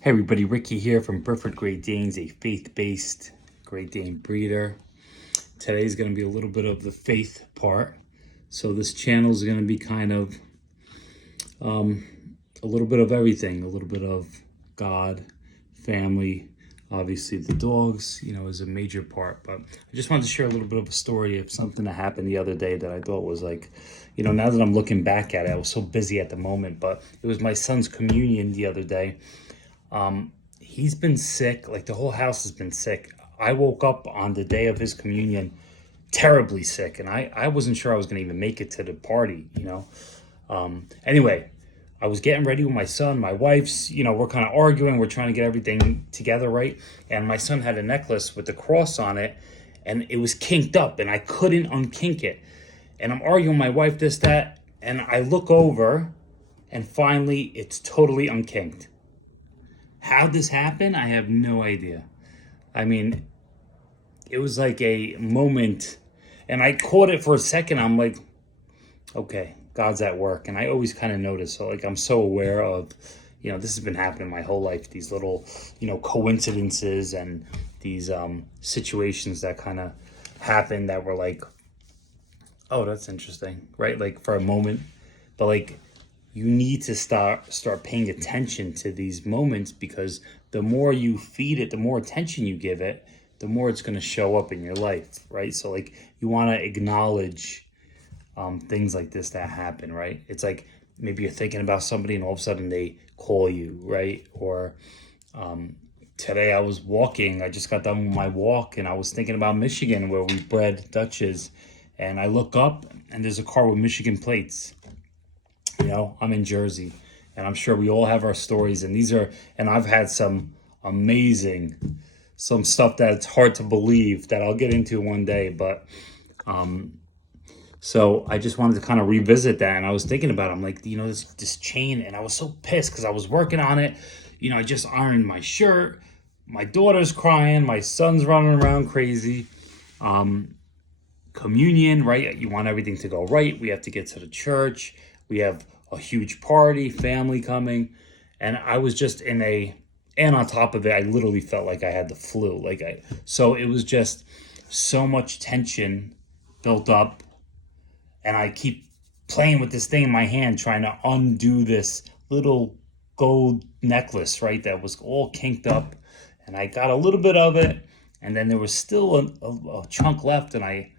Hey everybody, Ricky here from Brifford Great Danes, a faith-based Great Dane breeder. Today's going to be a little bit of the faith part. So this channel is going to be kind of a little bit of everything, a little bit of God, family, obviously the dogs, is a major part. But I just wanted to share a little bit of a story of something that happened the other day that I thought was like, now that I'm looking back at it, I was so busy at the moment, but it was my son's communion the other day. He's been sick, like the whole house has been sick. I woke up on the day of his communion terribly sick, and I wasn't sure I was going to even make it to the party, Anyway, I was getting ready with my son, my wife's, we're kind of arguing, we're trying to get everything together, right? And my son had a necklace with the cross on it, and it was kinked up, and I couldn't unkink it. And I'm arguing with my wife, this, that, and I look over, and finally, it's totally unkinked. How this happened, I have no idea. I mean, it was like a moment, and I caught it for a second. I'm like, okay, God's at work. And I always kind of notice, so like I'm so aware of, this has been happening my whole life, these little, coincidences and these situations that kind of happen that were like, oh, that's interesting, right? Like for a moment, but like, you need to start paying attention to these moments, because the more you feed it, the more attention you give it, the more it's going to show up in your life, right? So like you want to acknowledge things like this that happen, right? It's like maybe you're thinking about somebody and all of a sudden they call you, right? Or today I was walking, I just got done with my walk, and I was thinking about Michigan where we bred Dutches, and I look up and there's a car with Michigan plates. I'm in Jersey, and I'm sure we all have our stories, and I've had some stuff that it's hard to believe that I'll get into one day, but so I just wanted to kind of revisit that, and I was thinking about it. I'm like, this chain, and I was so pissed because I was working on it. I just ironed my shirt, my daughter's crying, my son's running around crazy. Communion, right? You want everything to go right. We have to get to the church. We have a huge party, family coming, and I was just and on top of it, I literally felt like I had the flu. So it was just so much tension built up, and I keep playing with this thing in my hand, trying to undo this little gold necklace, right? That was all kinked up, and I got a little bit of it, and then there was still a chunk left, and I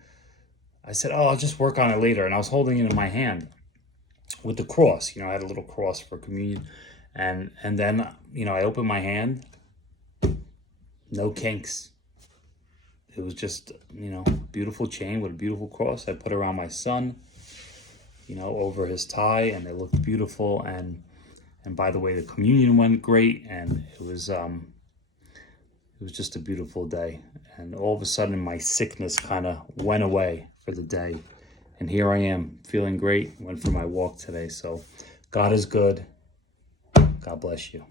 said, oh, I'll just work on it later, and I was holding it in my hand with the cross. I had a little cross for communion, and then I opened my hand, no kinks. It was just beautiful chain with a beautiful cross. I put it around my son, over his tie, and it looked beautiful. And by the way, the communion went great, and it was just a beautiful day. And all of a sudden, my sickness kind of went away for the day. And here I am, feeling great. Went for my walk today. So God is good. God bless you.